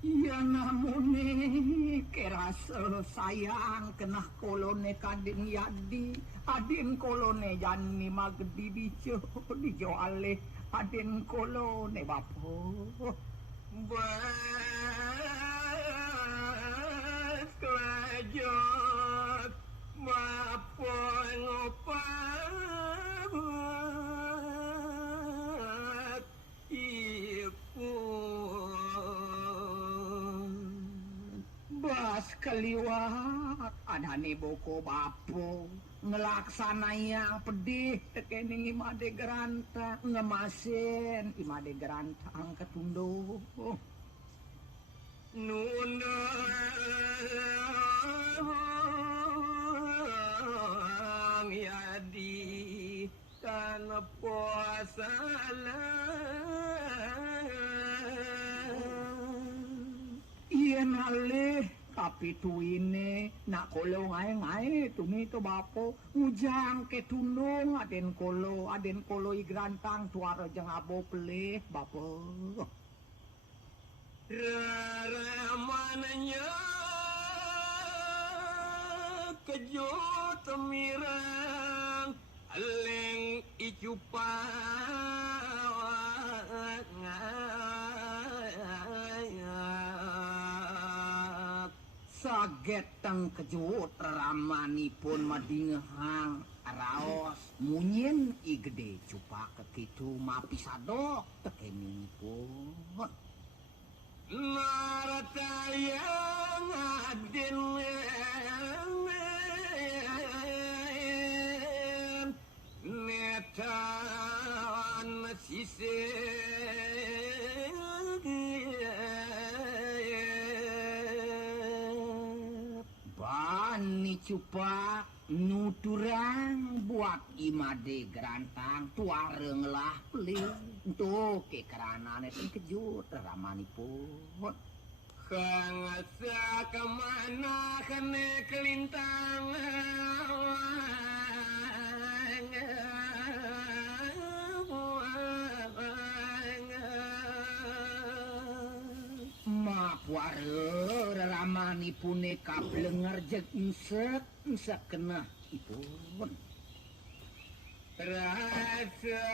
iya namun kerasa sayang kenah kolone kadin yadi adin kolone jani magdi dijo alih adin kolone bapo kelajot bapo ngopat ipun bas kaliwat adane boko bapo ngelaksana yang pedih tekening imade geranta ngemasin imade gerantang ketundo nundang yadi kana puasa iya nalih tapi tuine nak kolo ngae tumi to bapo ujang ke tunung aden kolo igrantang tuara jeng abo pelih bapo ramananya kejut temirang aleng icupawat sageteng kejut ramanipun madingehang raos munyin igede cupak kekitu mapisadok tekeninipun naratayang adin netan sise bani cupak nuturang buat imade gerantang tuareng lah pelih untuk kekeranane ten kejut ramanipun kang asa kemana kene kelintang mapuare ramanipun kablenger jeung insek kenah ipun rasa